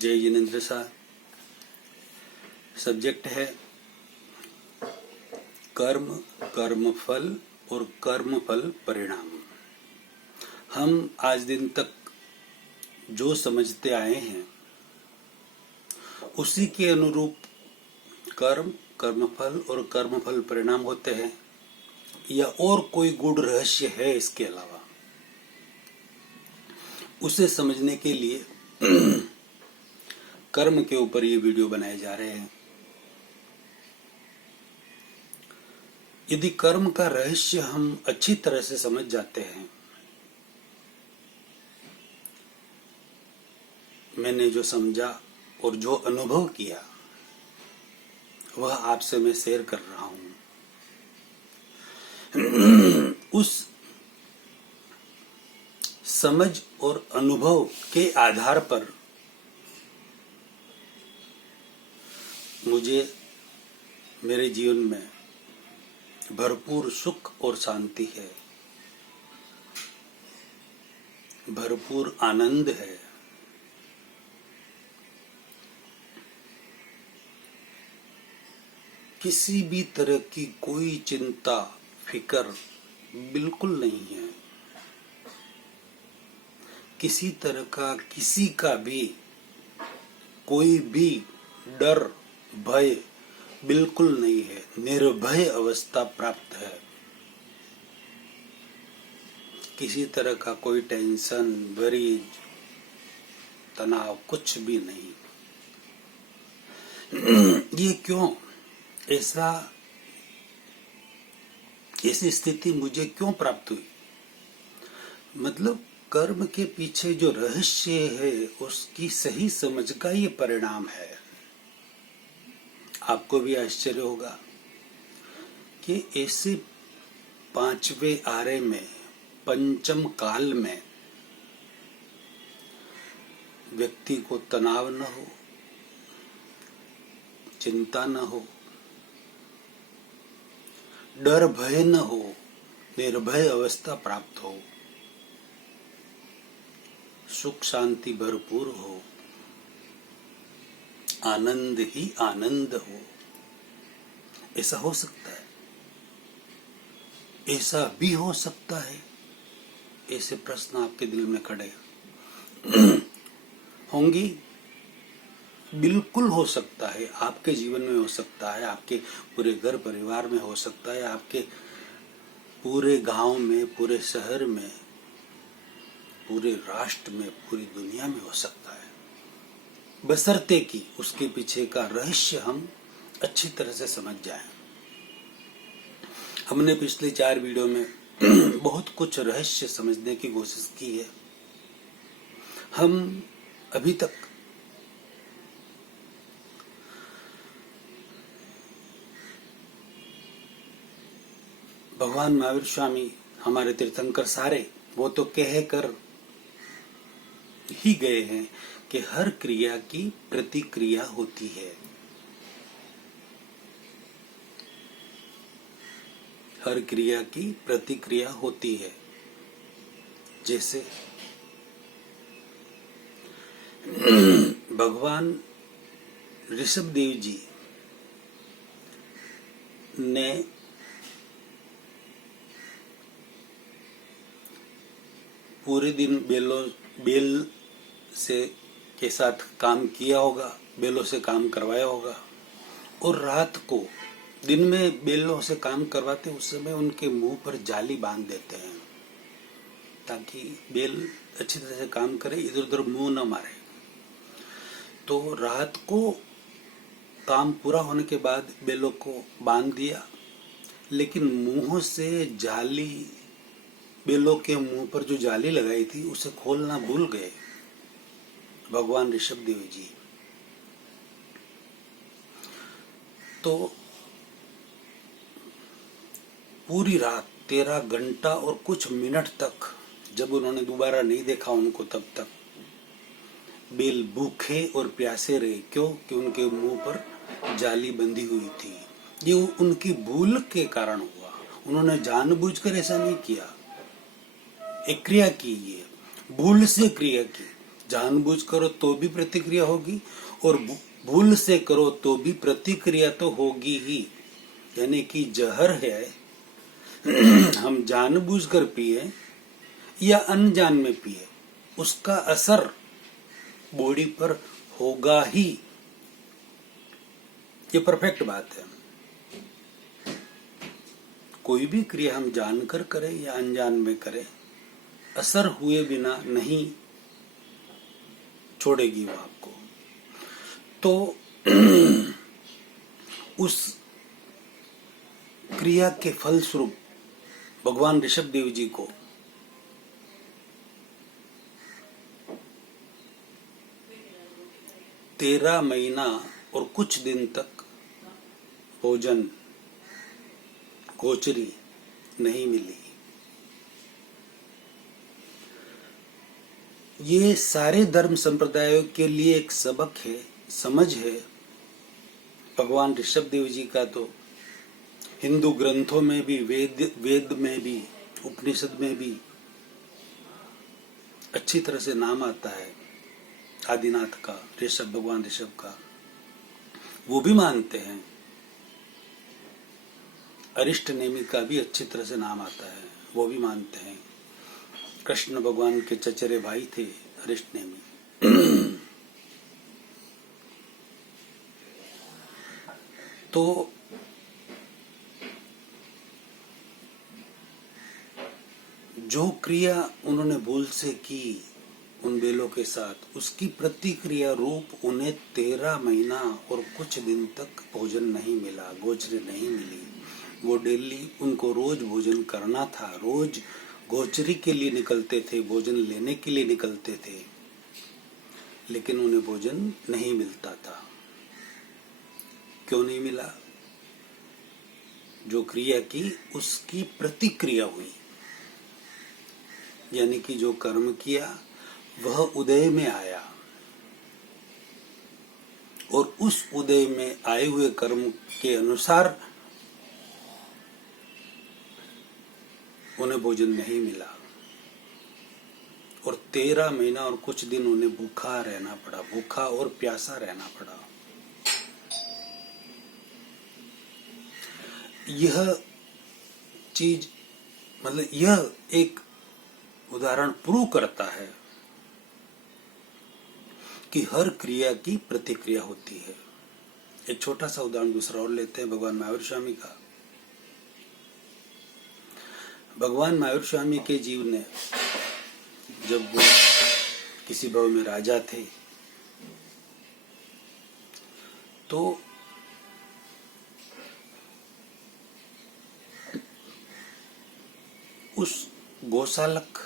जय जिनेन्द्र शाह। सब्जेक्ट है कर्म, कर्मफल और कर्मफल परिणाम। हम आज दिन तक जो समझते आए हैं उसी के अनुरूप कर्म, कर्मफल और कर्मफल परिणाम होते हैं, या और कोई गूढ़ रहस्य है इसके अलावा? उसे समझने के लिए कर्म के ऊपर ये वीडियो बनाए जा रहे हैं। यदि कर्म का रहस्य हम अच्छी तरह से समझ जाते हैं, मैंने जो समझा और जो अनुभव किया वह आपसे मैं शेयर कर रहा हूं। उस समझ और अनुभव के आधार पर मुझे मेरे जीवन में भरपूर सुख और शांति है, भरपूर आनंद है। किसी भी तरह की कोई चिंता फिकर बिल्कुल नहीं है। किसी तरह का किसी का भी कोई भी डर भय बिल्कुल नहीं है। निर्भय अवस्था प्राप्त है। किसी तरह का कोई टेंशन, वरीज, तनाव कुछ भी नहीं। ये क्यों? ऐसी स्थिति मुझे क्यों प्राप्त हुई? मतलब कर्म के पीछे जो रहस्य है उसकी सही समझ का ये परिणाम है। आपको भी आश्चर्य होगा कि ऐसे पांचवें आरे में, पंचम काल में व्यक्ति को तनाव न हो, चिंता न हो, डर भय न हो, निर्भय अवस्था प्राप्त हो, सुख शांति भरपूर हो, आनंद ही आनंद हो। ऐसा हो सकता है? ऐसा भी हो सकता है? ऐसे प्रश्न आपके दिल में खड़े होंगी। बिल्कुल हो सकता है। आपके जीवन में हो सकता है, आपके पूरे घर परिवार में हो सकता है, आपके पूरे गांव में, पूरे शहर में, पूरे राष्ट्र में, पूरी दुनिया में हो सकता है, बशर्ते कि उसके पीछे का रहस्य हम अच्छी तरह से समझ जाएं। हमने पिछले 4 वीडियो में बहुत कुछ रहस्य समझने की कोशिश की है। हम अभी तक भगवान महावीर स्वामी, हमारे तीर्थंकर सारे, वो तो कह कर ही गए हैं कि हर क्रिया की प्रतिक्रिया होती है। हर क्रिया की प्रतिक्रिया होती है। जैसे भगवान ऋषभदेव जी ने पूरे दिन बेल से के साथ काम किया होगा, बेलों से काम करवाया होगा, और रात को दिन में बेलों से काम करवाते उस समय उनके मुंह पर जाली बांध देते हैं ताकि बेल अच्छी तरह से काम करे, इधर उधर मुंह न मारे। तो रात को काम पूरा होने के बाद बेलों को बांध दिया, लेकिन मुंह से जाली, बेलों के मुंह पर जो जाली लगाई थी उसे खोलना भूल गए भगवान ऋषभदेव जी। तो पूरी रात 13 घंटा और कुछ मिनट तक जब उन्होंने दोबारा नहीं देखा उनको, तब तक बेल भूखे और प्यासे रहे। क्यों? कि उनके मुंह पर जाली बंधी हुई थी। ये उनकी भूल के कारण हुआ। उन्होंने जानबूझकर ऐसा नहीं किया। एक क्रिया की, ये भूल से क्रिया की। जानबूझ करो तो भी प्रतिक्रिया होगी, और भूल से करो तो भी प्रतिक्रिया तो होगी ही। यानी कि जहर है, हम जानबूझकर पिए या अनजान में पिए, उसका असर बॉडी पर होगा ही। ये परफेक्ट बात है। कोई भी क्रिया हम जानकर करें या अनजान में करें, असर हुए बिना नहीं छोड़ेगी वो आपको। तो उस क्रिया के फलस्वरूप भगवान ऋषभ देव जी को तेरह महीना और कुछ दिन तक भोजन गोचरी नहीं मिली। ये सारे धर्म संप्रदायों के लिए एक सबक है, समझ है। भगवान ऋषभ देव जी का तो हिंदू ग्रंथों में भी, वेद में भी, उपनिषद में भी अच्छी तरह से नाम आता है आदिनाथ का, ऋषभ, भगवान ऋषभ का। वो भी मानते हैं। अरिष्ट नेमि का भी अच्छी तरह से नाम आता है, वो भी मानते हैं। कृष्ण भगवान के चचेरे भाई थे अरिष्ट नेमि। तो जो क्रिया उन्होंने भूल से की उन बेलों के साथ, उसकी प्रतिक्रिया रूप उन्हें 13 महीना और कुछ दिन तक भोजन नहीं मिला, गोचरी नहीं मिली। वो डेली, उनको रोज भोजन करना था, रोज गोचरी के लिए निकलते थे, भोजन लेने के लिए निकलते थे, लेकिन उन्हें भोजन नहीं मिलता था। क्यों नहीं मिला? जो क्रिया की उसकी प्रतिक्रिया हुई, यानी कि जो कर्म किया वह उदय में आया, और उस उदय में आए हुए कर्म के अनुसार उन्हें भोजन नहीं मिला, और 13 महीना और कुछ दिन उन्हें भूखा रहना पड़ा, भूखा और प्यासा रहना पड़ा। यह चीज, मतलब यह एक उदाहरण प्रूव करता है कि हर क्रिया की प्रतिक्रिया होती है। एक छोटा सा उदाहरण दूसरा और लेते हैं, भगवान महावीर स्वामी का। भगवान महावीर स्वामी के जीव ने, जब वो किसी भव में राजा थे, तो उस गौशालक,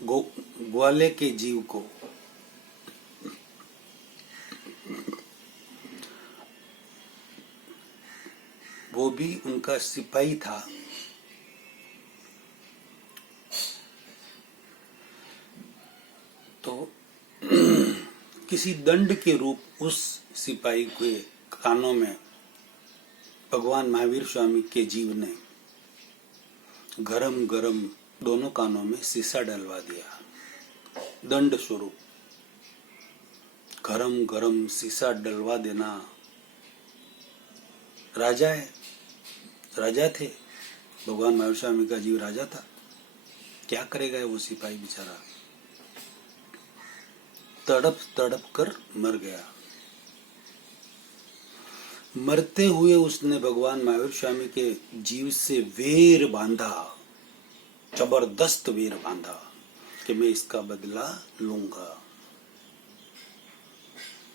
ग्वाले के जीव को वो भी उनका सिपाही था, तो किसी दंड के रूप उस सिपाही के कानों में भगवान महावीर स्वामी के जीव ने गरम गरम दोनों कानों में शीशा डलवा दिया, दंड स्वरूप। गरम गरम शीशा डलवा देना। राजा है, राजा थे, भगवान महावीर स्वामी का जीव राजा था, क्या करेगा वो सिपाही बेचारा? तड़प तड़प कर मर गया। मरते हुए उसने भगवान महावीर स्वामी के जीव से वेर बांधा, जबरदस्त वेर बांधा कि मैं इसका बदला लूंगा।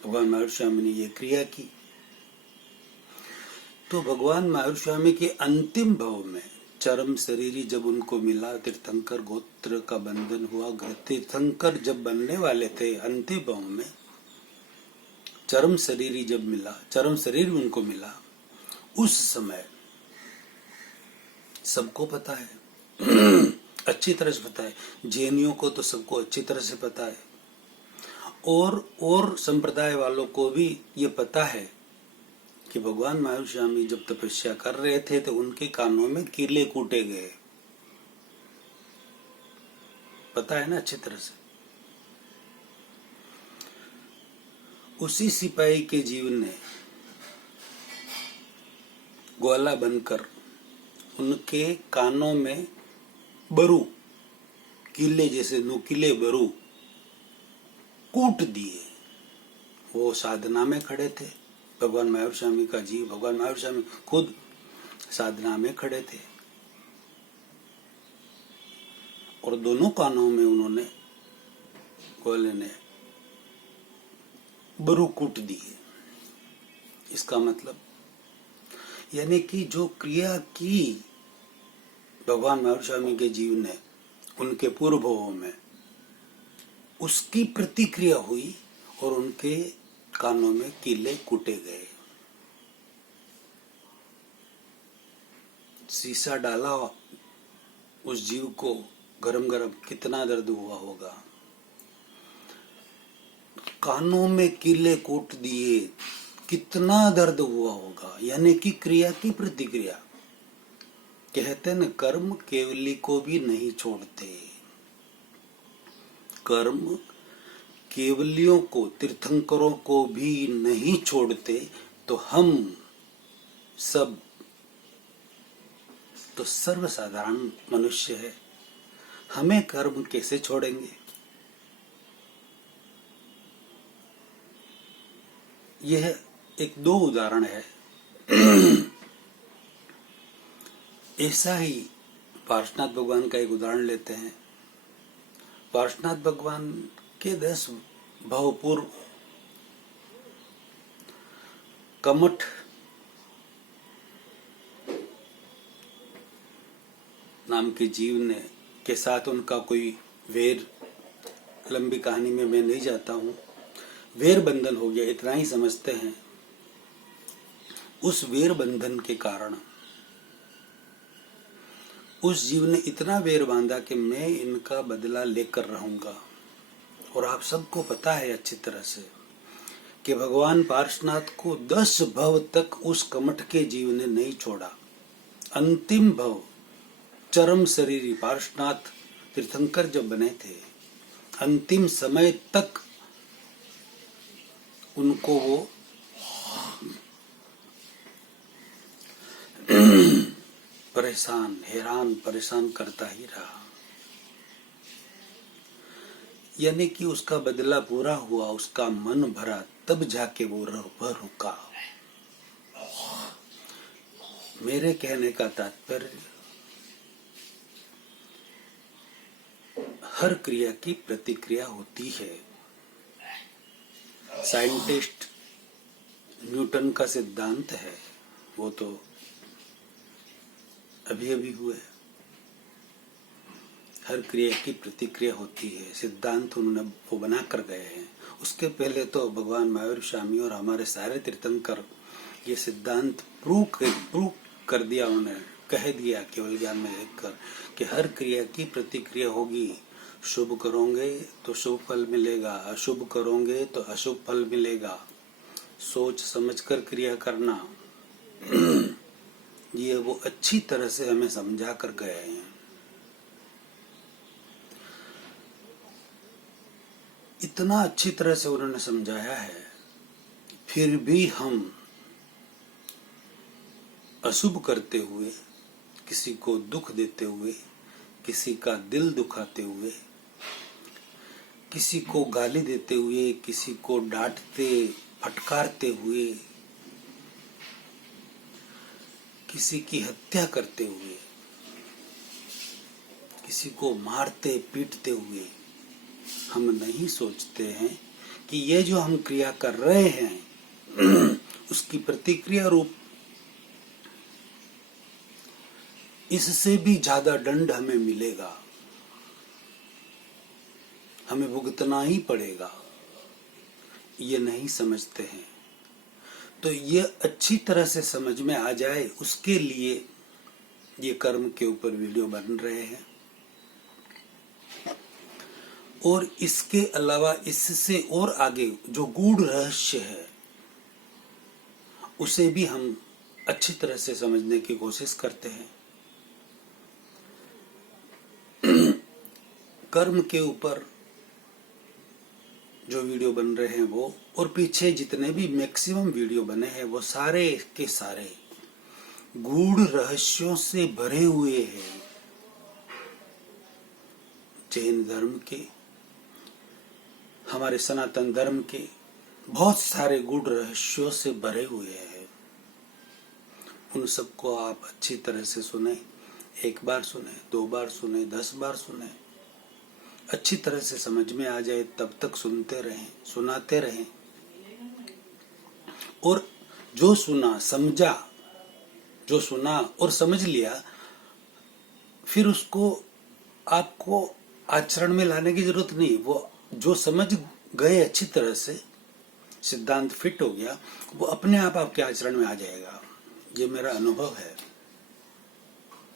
भगवान महावीर स्वामी ने ये क्रिया की। तो भगवान महावीर स्वामी के अंतिम भव में चरम शरीरी जब उनको मिला, तीर्थंकर गोत्र का बंधन हुआ, तीर्थंकर जब बनने वाले थे, अंतिम भव में चरम शरीरी जब मिला, चरम शरीर उनको मिला, उस समय सबको पता है, अच्छी तरह से पता है, जैनियों को तो सबको अच्छी तरह से पता है, और संप्रदाय वालों को भी ये पता है कि भगवान महावीर स्वामी जब तपस्या कर रहे थे तो उनके कानों में कीले कूटे गए। पता है ना अच्छी तरह से। उसी सिपाही के जीवन ने ग्वाला बनकर उनके कानों में बरू, किले जैसे नुकीले बरू कूट दिए। वो साधना में खड़े थे, भगवान महावीर स्वामी का जीव, भगवान महावीर स्वामी खुद साधना में खड़े थे और दोनों कानों में उन्होंने, ग्वाले ने बरू कूट दिए। इसका मतलब यानी कि जो क्रिया की भगवान महावीर स्वामी के जीव ने उनके पूर्व भवों में, उसकी प्रतिक्रिया हुई और उनके कानों में कीले कूटे गए। शीशा डाला उस जीव को गरम गरम, कितना दर्द हुआ होगा। कानों में कीले कूट दिए, कितना दर्द हुआ होगा। यानी कि क्रिया की प्रतिक्रिया। कहते न, कर्म केवली को भी नहीं छोड़ते। कर्म केवलियों को, तीर्थंकरों को भी नहीं छोड़ते, तो हम सब तो सर्वसाधारण मनुष्य है, हमें कर्म कैसे छोड़ेंगे। यह एक दो उदाहरण है। ऐसा ही पार्श्वनाथ भगवान का एक उदाहरण लेते हैं। पार्श्वनाथ भगवान के 10 भाव पूर्व कमठ नाम के जीव ने के साथ उनका कोई वेर, लंबी कहानी में मैं नहीं जाता हूं, वेर बंधन हो गया, इतना ही समझते हैं। उस वेर बंधन के कारण उस जीव ने इतना वेर बांधा कि मैं इनका बदला लेकर रहूंगा। और आप सबको पता है अच्छी तरह से कि भगवान पार्श्वनाथ को 10 भव तक उस कमठ के जीव ने नहीं छोड़ा। अंतिम भव, चरम शरीरी पार्श्वनाथ तीर्थंकर जब बने थे, अंतिम समय तक उनको वो परेशान, हैरान परेशान करता ही रहा। यानी कि उसका बदला पूरा हुआ, उसका मन भरा, तब जाके वो रुका। मेरे कहने का तात्पर्य, हर क्रिया की प्रतिक्रिया होती है। साइंटिस्ट न्यूटन का सिद्धांत है, वो तो अभी अभी हुए। हर क्रिया की प्रतिक्रिया होती है, सिद्धांत उन्होंने वो बना कर गए हैं। उसके पहले तो भगवान महावीर स्वामी और हमारे सारे तीर्थंकर ये सिद्धांत प्रूव कर दिया, उन्होंने कह दिया केवल ज्ञान में देखकर कि हर क्रिया की प्रतिक्रिया होगी। शुभ करोगे तो शुभ फल मिलेगा, अशुभ करोगे तो अशुभ फल मिलेगा। सोच समझकर क्रिया करना, ये वो अच्छी तरह से हमें समझा कर गए हैं। इतना अच्छी तरह से उन्होंने समझाया है, फिर भी हम अशुभ करते हुए, किसी को दुख देते हुए, किसी का दिल दुखाते हुए, किसी को गाली देते हुए, किसी को डांटते फटकारते हुए, किसी की हत्या करते हुए, किसी को मारते पीटते हुए, हम नहीं सोचते हैं कि ये जो हम क्रिया कर रहे हैं उसकी प्रतिक्रिया रूप इससे भी ज्यादा दंड हमें मिलेगा, हमें भुगतना ही पड़ेगा। ये नहीं समझते हैं। तो ये अच्छी तरह से समझ में आ जाए, उसके लिए ये कर्म के ऊपर वीडियो बन रहे हैं। और इसके अलावा इससे और आगे जो गूढ़ रहस्य है उसे भी हम अच्छी तरह से समझने की कोशिश करते हैं। कर्म के ऊपर जो वीडियो बन रहे हैं वो, और पीछे जितने भी मैक्सिमम वीडियो बने हैं वो सारे के सारे गूढ़ रहस्यों से भरे हुए हैं। जैन धर्म के, हमारे सनातन धर्म के बहुत सारे गूढ़ रहस्यों से भरे हुए हैं। उन सबको आप अच्छी तरह से सुने, एक बार सुने, 2 बार सुने, 10 बार सुने, अच्छी तरह से समझ में आ जाए तब तक सुनते रहें, सुनाते रहें। और जो सुना समझा, जो सुना और समझ लिया, फिर उसको आपको आचरण में लाने की जरूरत नहीं। वो जो समझ गए अच्छी तरह से, सिद्धांत फिट हो गया, वो अपने आप आपके आचरण में आ जाएगा। ये मेरा अनुभव है,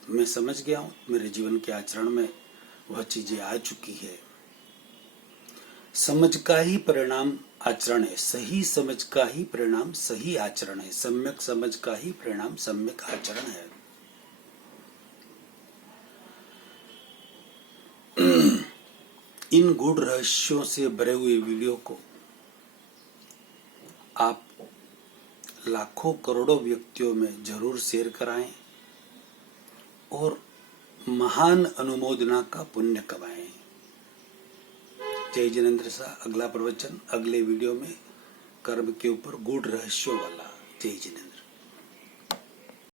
मैं समझ गया हूं, मेरे जीवन के आचरण में वह चीजें आ चुकी है। समझ का ही परिणाम आचरण है, सही समझ का ही परिणाम सही आचरण है, सम्यक समझ का ही परिणाम सम्यक आचरण है। इन गूढ़ रहस्यों से भरे हुए वीडियो को आप लाखों करोड़ों व्यक्तियों में जरूर शेयर कराएं और महान अनुमोदना का पुण्य कमाएं। जय जिनेंद्र शाह। अगला प्रवचन अगले वीडियो में कर्म के ऊपर गूढ़ रहस्यों वाला। जय जिनेंद्र।